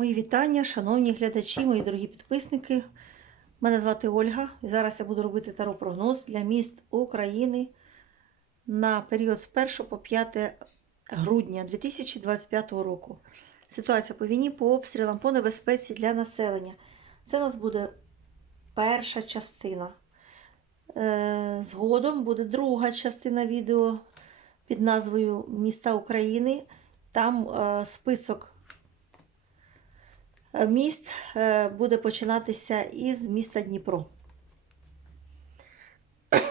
Мої вітання, шановні глядачі, мої дорогі підписники. Мене звати Ольга. І зараз я буду робити таро-прогноз для міст України на період з 1 по 5 грудня 2025 року. Ситуація по війні, по обстрілам, по небезпеці для населення. Це у нас буде перша частина. Е, Згодом буде друга частина відео під назвою Міста України. Там е, список міст е, буде починатися із міста Дніпро.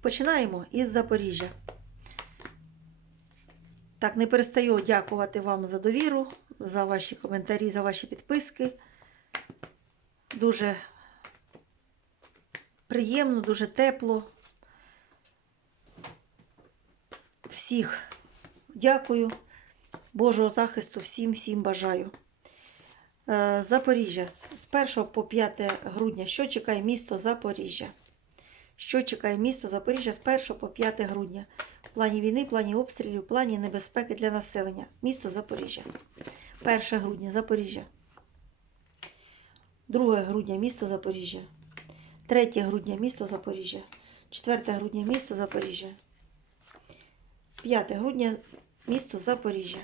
Починаємо із Запоріжжя. Так, не перестаю дякувати вам за довіру, за ваші коментарі, за ваші підписки. Дуже приємно, дуже тепло. Всіх дякую. Божого захисту всім всім бажаю. Е, Запоріжжя з 1 по 5 грудня. Що чекає місто Запоріжжя? Що чекає місто Запоріжжя з 1 по 5 грудня? В плані війни, в плані обстрілів, в плані небезпеки для населення. Місто Запоріжжя. 1 грудня Запоріжжя. 2 грудня місто Запоріжжя. 3 грудня місто Запоріжжя. 4 грудня місто Запоріжжя. 5 грудня місто Запоріжжя.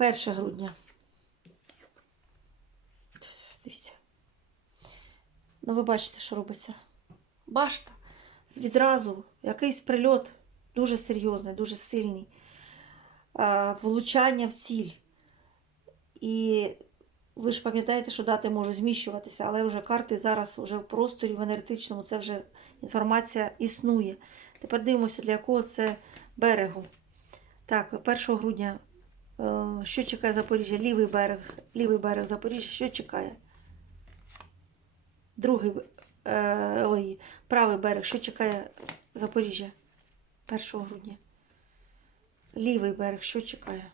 1 грудня. Дивіться. Ну, ви бачите, що робиться. Башта. Відразу якийсь прильот дуже серйозний, дуже сильний. Влучання в ціль. І ви ж пам'ятаєте, що дати можуть зміщуватися, але вже карти зараз вже в просторі, в енергетичному, це вже інформація існує. Тепер дивимося, для якого це берегу. Так, 1 грудня, що чекає Запоріжжя? Лівий берег, лівий берег Запоріжжя, що чекає? Другий, е, ой, правий берег, що чекає Запоріжжя 1 грудня? Лівий берег, що чекає?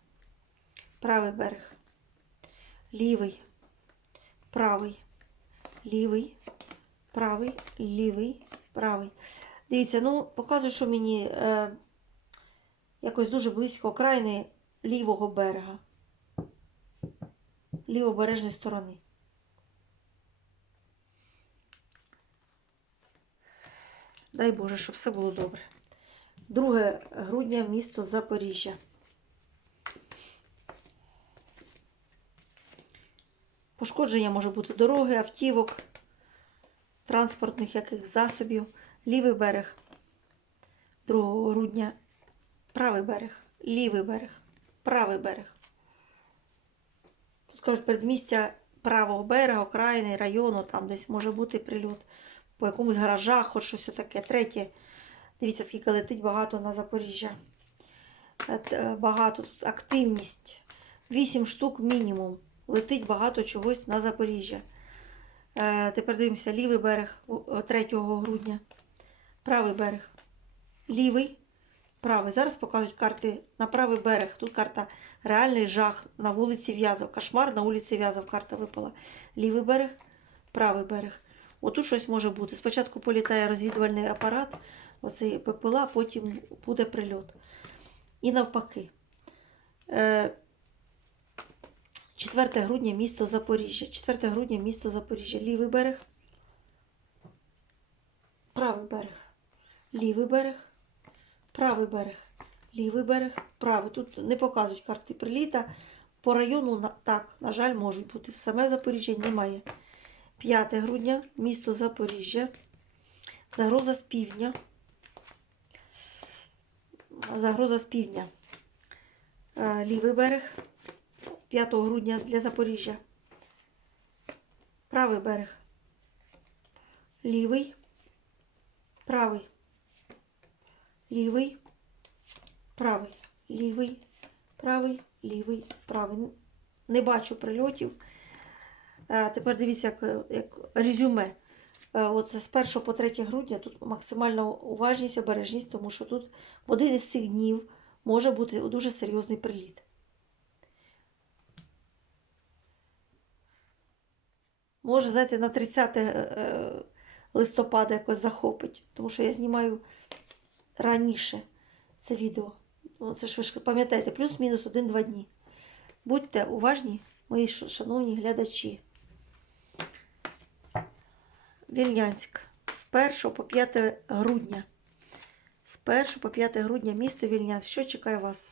Правий берег. Лівий, правий, лівий, правий, лівий, правий. Дивіться, ну, показую, що мені е, якось дуже близько окраїни лівого берега, лівобережної сторони. Дай Боже, щоб все було добре. 2 грудня місто Запоріжжя. Пошкодження може бути дороги, автівок, транспортних яких засобів. Лівий берег 2 грудня, правий берег, лівий берег, правий берег. Тут кажуть, передмістя правого берега, окраїни, району, там десь може бути прильот по якомусь гаражах, хоч щось таке. Третє. Дивіться, скільки летить багато на Запоріжжя. Е, Багато тут активність. 8 штук мінімум. Летить багато чогось на Запоріжжя. Е, Тепер дивимося лівий берег 3 грудня. Правий берег. Лівий, правий. Зараз покажуть карти на правий берег. Тут карта реальний жах на вулиці В'язов. Кошмар на вулиці В'язов. Карта випала. Лівий берег, правий берег. Отут щось може бути. Спочатку політає розвідувальний апарат, оцей ППЛА, потім буде прильот. І навпаки. Е, 4 грудня місто Запоріжжя. 4 грудня місто Запоріжжя. Лівий берег. Правий берег. Лівий берег. Правий берег. Лівий берег. Правий. Тут не показують карти приліта. По району, так, на жаль, можуть бути. В саме Запоріжжя немає. 5 грудня, місто Запоріжжя. Загроза з півдня. Загроза з півдня. Е, Лівий берег. 5 грудня для Запоріжжя. Правий берег. Лівий. Правий. Лівий. Правий. Лівий. Правий. Лівий. Правий. Не бачу прильотів. Е, Тепер дивіться, як, як резюме. Е, От з 1 по 3 грудня тут максимальна уважність, обережність, тому що тут в один із цих днів може бути дуже серйозний приліт. Може, знаєте, на 30 е, листопада якось захопить, тому що я знімаю раніше це відео. Ну, це ж ви ж пам'ятаєте, плюс-мінус один-два дні. Будьте уважні, мої шановні глядачі. Вільнянськ з 1 по 5 грудня. З 1 по 5 грудня місто Вільнянськ. Що чекає вас?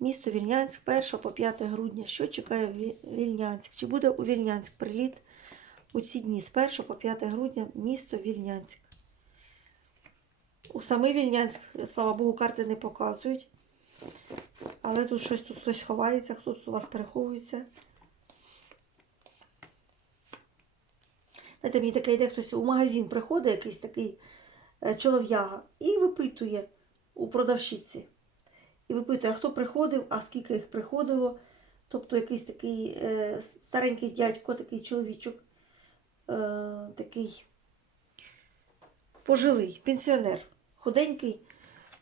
Місто Вільнянськ 1 по 5 грудня. Що чекає Вільнянськ? Чи буде у Вільнянськ приліт у ці дні з 1 по 5 грудня місто Вільнянськ? У самий Вільнянськ, слава Богу, карти не показують. Але тут щось тут хтось ховається, хто тут у вас переховується. Знаєте, мені таке йде хтось у магазин приходить, якийсь такий е, чолов'яга, і випитує у продавщиці. І випитує, хто приходив, а скільки їх приходило. Тобто якийсь такий е, старенький дядько, такий чоловічок, е, такий пожилий, пенсіонер, худенький,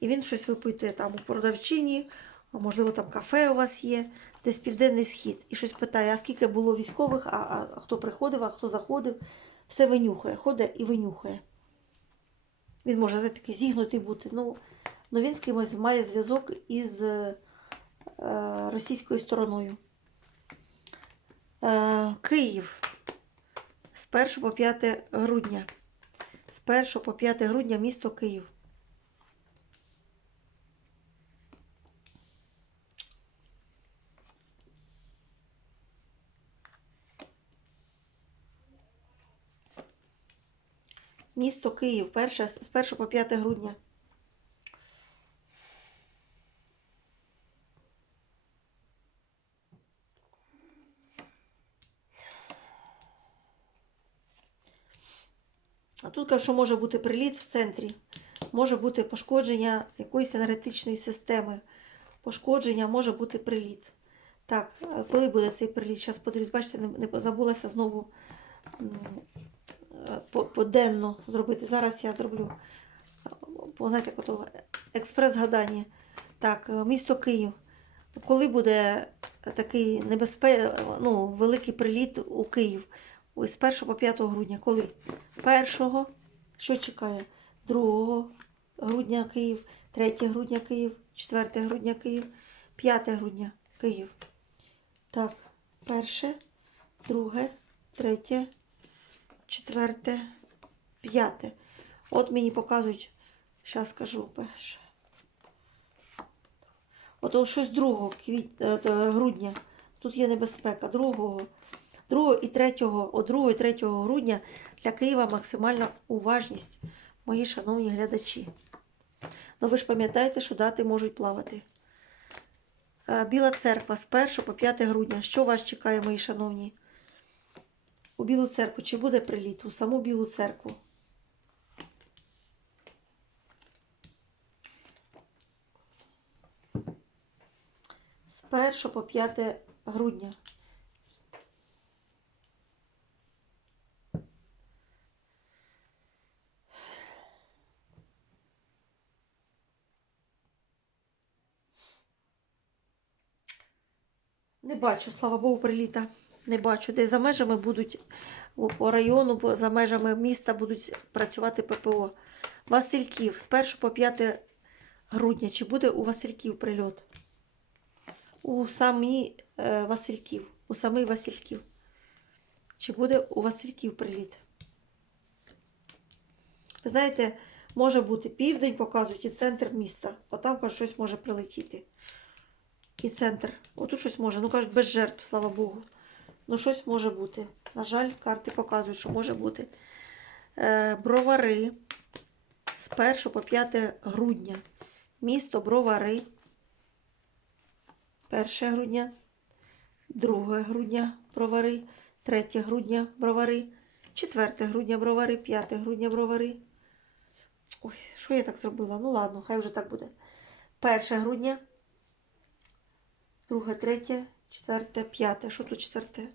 і він щось випитує там у продавчині, можливо, там кафе у вас є, десь південний схід, і щось питає, а скільки було військових, а, а, а хто приходив, а хто заходив, все винюхає, ходить і винюхає. Він може знаєте, такий зігнутий бути. Ну, ну він з кимось має зв'язок із е, російською стороною. Е, Київ з 1 по 5 грудня. З 1 по 5 грудня місто Київ. Місто Київ, перше, з 1 по 5 грудня. А тут кажуть, що може бути приліт в центрі, може бути пошкодження якоїсь енергетичної системи. Пошкодження може бути приліт. Так, е, коли буде цей приліт? Зараз подивлюсь, бачите, не, забулася знову поденно зробити. Зараз я зроблю е, знаєте, експрес-гадання. Так, е, місто Київ. Коли буде такий небезпе... ну, великий приліт у Київ? Ось з 1 по 5 грудня. Коли? 1, що чекає? 2 грудня Київ, 3 грудня Київ, 4 грудня Київ, 5 грудня Київ. Так, перше, друге, третє, четверте, п'яте. От мені показують, зараз скажу перше. От щось 2 квіт... е, грудня. Тут є небезпека. 2, 2 і 3, от 2 і 3 грудня для Києва максимальна уважність, мої шановні глядачі. Ну ви ж пам'ятаєте, що дати можуть плавати. Е, Біла церква з 1 по 5 грудня. Що вас чекає, мої шановні? У Білу церкву чи буде приліт? У саму Білу церкву. З 1 по 5 грудня. Не бачу, слава Богу, приліта. Не бачу. Десь за межами будуть по району, по- за межами міста будуть працювати ППО. Васильків з 1 по 5 грудня. Чи буде у Васильків прильот? У самі е, Васильків. У самий Васильків. Чи буде у Васильків приліт? Знаєте, може бути південь, показують і центр міста. Отам кажуть, щось може прилетіти. І центр. Отут щось може. Ну кажуть, без жертв, слава Богу. Ну, щось може бути. На жаль, карти показують, що може бути. Е, бровари з 1 по 5 грудня. Місто Бровари. 1 грудня, 2 грудня Бровари, 3 грудня Бровари, 4 грудня Бровари, 5 грудня Бровари. Ой, що я так зробила? Ну ладно, хай вже так буде. 1 грудня, 2, 3, 4, 5. Що тут 4?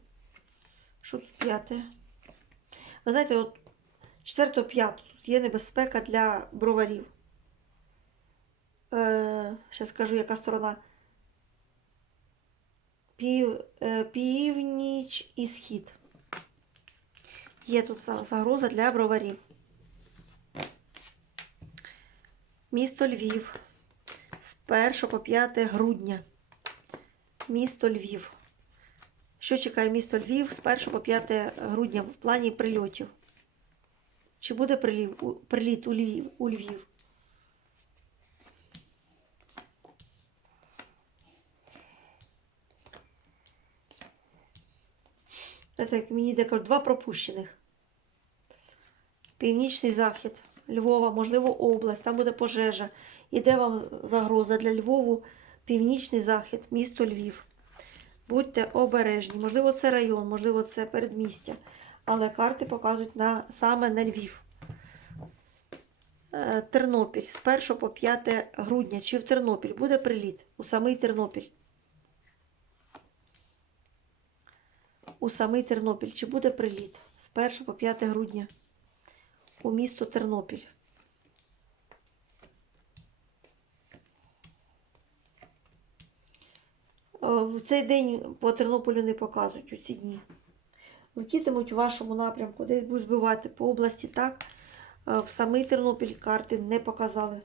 Що тут 5? Ви знаєте, от 4 5 тут є небезпека для броварів. Е, Ще скажу, яка сторона. Пів, е, північ і схід. Є тут загроза для броварів. Місто Львів з 1 по 5 грудня. Місто Львів. Що чекає місто Львів з 1 по 5 грудня в плані прильотів? Чи буде приліт у Львів? У Львів? Це як мені йде два пропущених. Північний захід Львова, можливо, область, там буде пожежа. Іде вам загроза для Львову, північний захід, місто Львів. Будьте обережні. Можливо, це район, можливо, це передмістя. Але карти показують на, саме на Львів. Е, Тернопіль з 1 по 5 грудня. Чи в Тернопіль буде приліт? У самий Тернопіль. У самий Тернопіль. Чи буде приліт з 1 по 5 грудня у місто Тернопіль? В цей день по Тернополю не показують у ці дні. Летітимуть у вашому напрямку, десь будуть збивати по області, так? Е, В самий Тернопіль карти не показали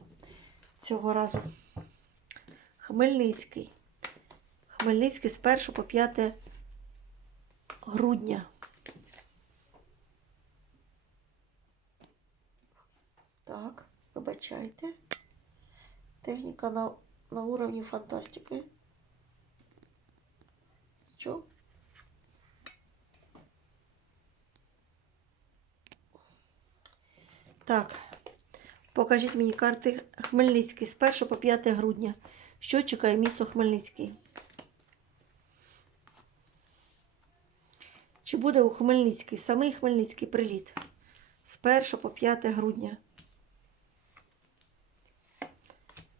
цього разу. Хмельницький. Хмельницький з 1 по 5 грудня. Так, вибачайте. Техніка на, на уровні фантастики. Що? Так. Покажіть мені карти Хмельницький з 1 по 5 грудня. Що чекає місто Хмельницький? Чи буде у Хмельницький, самий Хмельницький приліт з 1 по 5 грудня?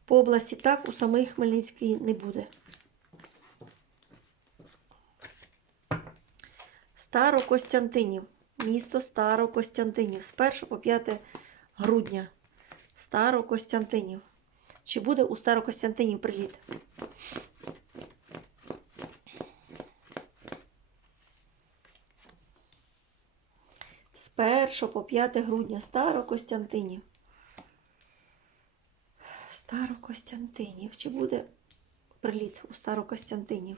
По області так, у самий Хмельницький не буде. Старокостянтинів. Місто Старокостянтинів з 1 по 5 грудня. Старокостянтинів. Чи буде у Старокостянтинів приліт? З 1 по 5 грудня Старокостянтинів. Старокостянтинів. Чи буде приліт у Старокостянтинів?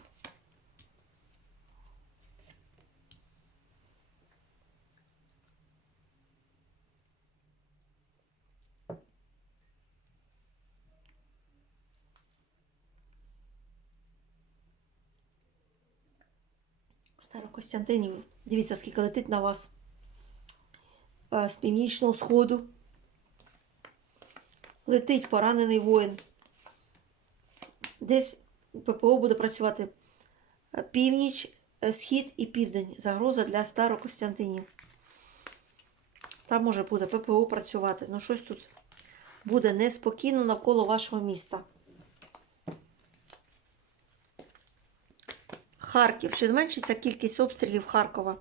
Старокостянтинів. Дивіться, скільки летить на вас Е, з північного сходу. Летить поранений воїн. Десь ППО буде працювати е, північ, е, схід і південь. Загроза для Старокостянтинів. Там може буде ППО працювати. Ну щось тут буде неспокійно навколо вашого міста. Харків. Чи зменшиться кількість обстрілів Харкова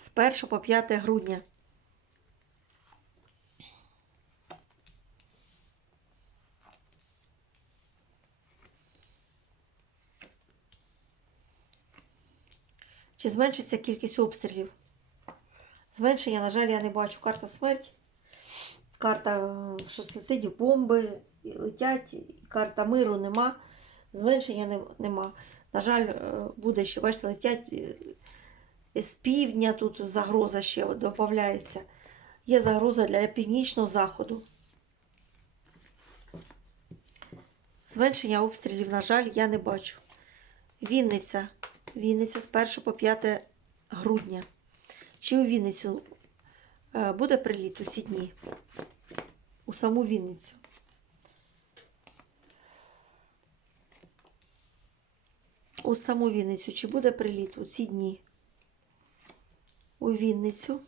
з 1 по 5 грудня? Чи зменшиться кількість обстрілів? Зменшення, на жаль, я не бачу. Карта смерть. Карта, е, що бомби летять, карта миру нема. Зменшення нема. На жаль, е, буде ще, бачите, летять е, з півдня тут загроза ще додається. Є загроза для північного заходу. Зменшення обстрілів, на жаль, я не бачу. Вінниця. Вінниця з 1 по 5 грудня. Чи у Вінницю е, буде приліт у ці дні? У саму Вінницю. У саму Вінницю. Чи буде приліт у ці дні? У Вінницю.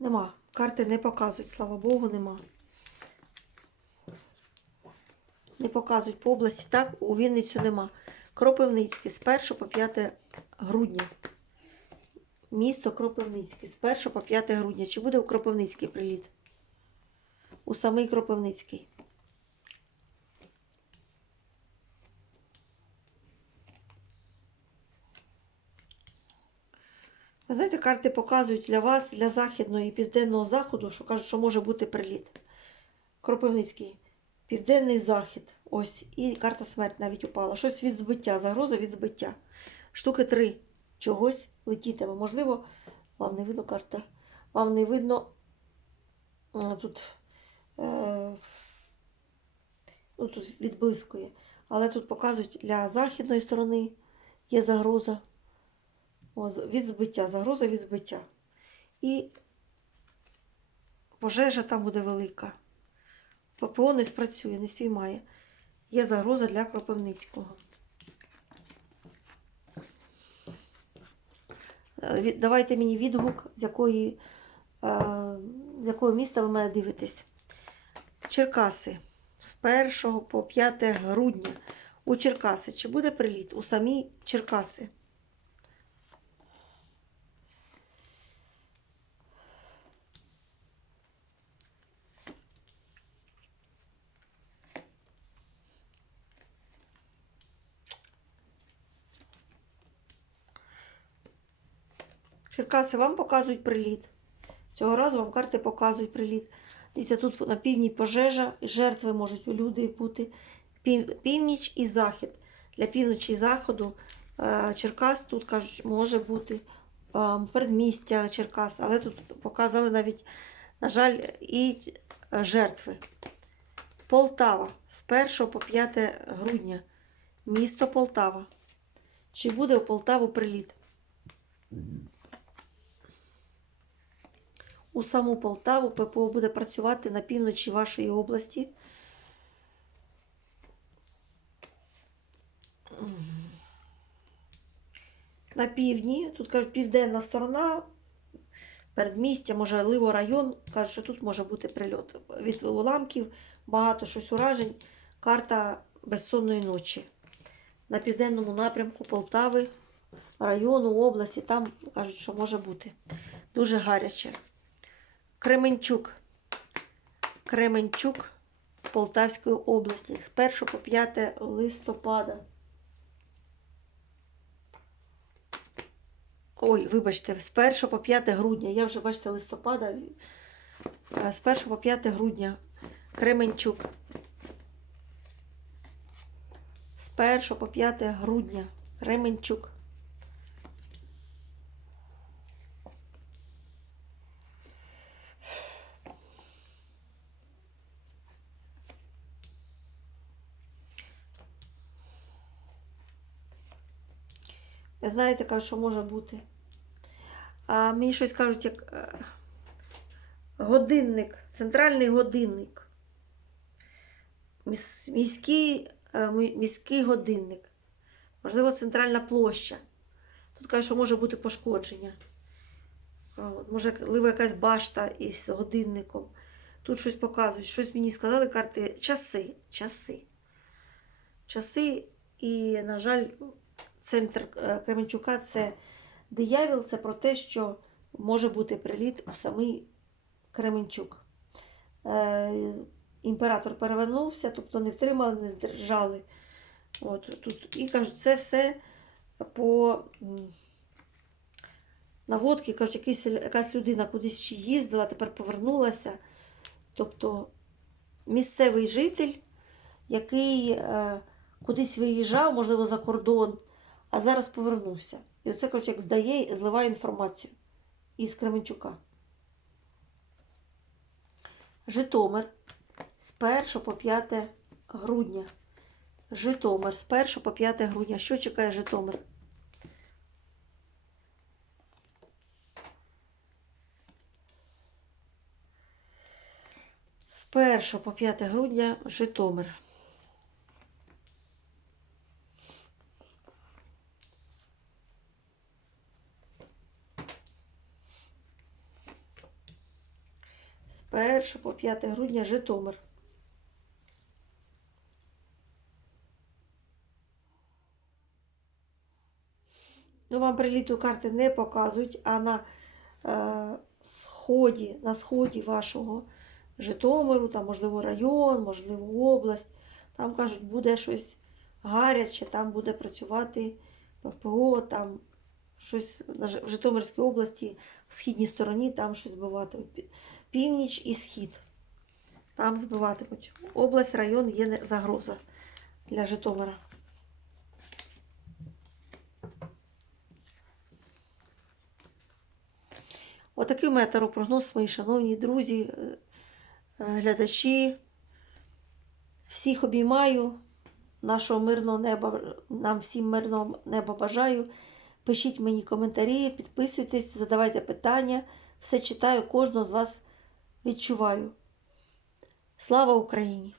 Нема. Карти не показують, слава Богу, нема. Не показують по області, так, у Вінницю нема. Кропивницький з 1 по 5 грудня. Місто Кропивницький з 1 по 5 грудня. Чи буде у Кропивницький приліт? У самий Кропивницький. Ви знаєте, карти показують для вас, для західного і південного заходу, що кажуть, що може бути приліт. Кропивницький. Південний захід. Ось. І карта смерть навіть упала. Щось від збиття, загроза від збиття. Штуки три. Чогось летітиме. Можливо, вам не видно карта. Вам не видно тут. Е, ну, тут відблискує. Але тут показують для західної сторони є загроза. О, від збиття, загроза від збиття. І пожежа там буде велика. ППО не спрацює, не спіймає. Є загроза для Кропивницького. Е, Давайте мені відгук, з якої, е, з якого міста ви мене дивитесь. Черкаси з 1 по 5 грудня у Черкаси. Чи буде приліт у самі Черкаси? Черкаси вам показують приліт. Цього разу вам карти показують приліт. Дивіться, тут на півдні пожежа, і жертви можуть у люди бути. Північ і захід. Для півночі і заходу е, Черкас тут кажуть, може бути е, передмістя Черкас, але тут показали навіть, на жаль, і е, жертви. Полтава з 1 по 5 грудня. Місто Полтава. Чи буде у Полтаву приліт? У саму Полтаву ППО буде працювати на півночі вашої області. На півдні, тут кажуть, південна сторона, передмістя, можливо, район. Кажуть, що тут може бути прильот від уламків, багато щось уражень. Карта безсонної ночі. На південному напрямку Полтави, району, області, там кажуть, що може бути. Дуже гаряче. Кременчук. Кременчук Полтавської області з 1 по 5 листопада. Ой, вибачте, з 1 по 5 грудня. Я вже бачите листопада. Е, З 1 по 5 грудня Кременчук. З 1 по 5 грудня Кременчук. Знаєте, кажуть, що може бути. А мені щось кажуть, як е, годинник, центральний годинник. Міський, е, міський годинник. Можливо, центральна площа. Тут кажуть, що може бути пошкодження. Можливо, якась башта із годинником. Тут щось показують. Щось мені сказали карти. Часи. Часи. Часи. І, на жаль, центр е, Кременчука це диявіл, це про те, що може бути приліт у самий Кременчук. Е, імператор перевернувся, тобто не втримали, не здержали. От, тут. І кажуть, це все по наводки, кажуть, якийсь, якась людина кудись чи їздила, тепер повернулася. Тобто місцевий житель, який е, кудись виїжджав, можливо, за кордон, а зараз повернувся. І оце, кажуть, як здає, зливає інформацію із Кременчука. Житомир з 1 по 5 грудня. Житомир з 1 по 5 грудня. Що чекає Житомир? З 1 по 5 грудня Житомир. 1 по 5 грудня Житомир. Ну, вам приліту карти не показують, а на е, сході, на сході вашого Житомиру, там, можливо, район, можливо, область. Там кажуть, буде щось гаряче, там буде працювати ППО, там щось в Житомирській області, в східній стороні, там щось збиватимуть. Пі- Північ і схід. Там збиватимуть. Область, район є загроза для Житомира. Отакий у мене таропрогноз, мої шановні друзі, е, глядачі. Всіх обіймаю. Нашого мирного неба, нам всім мирного неба бажаю. Пишіть мені коментарі, підписуйтесь, задавайте питання. Все читаю, кожного з вас відчуваю. Слава Україні!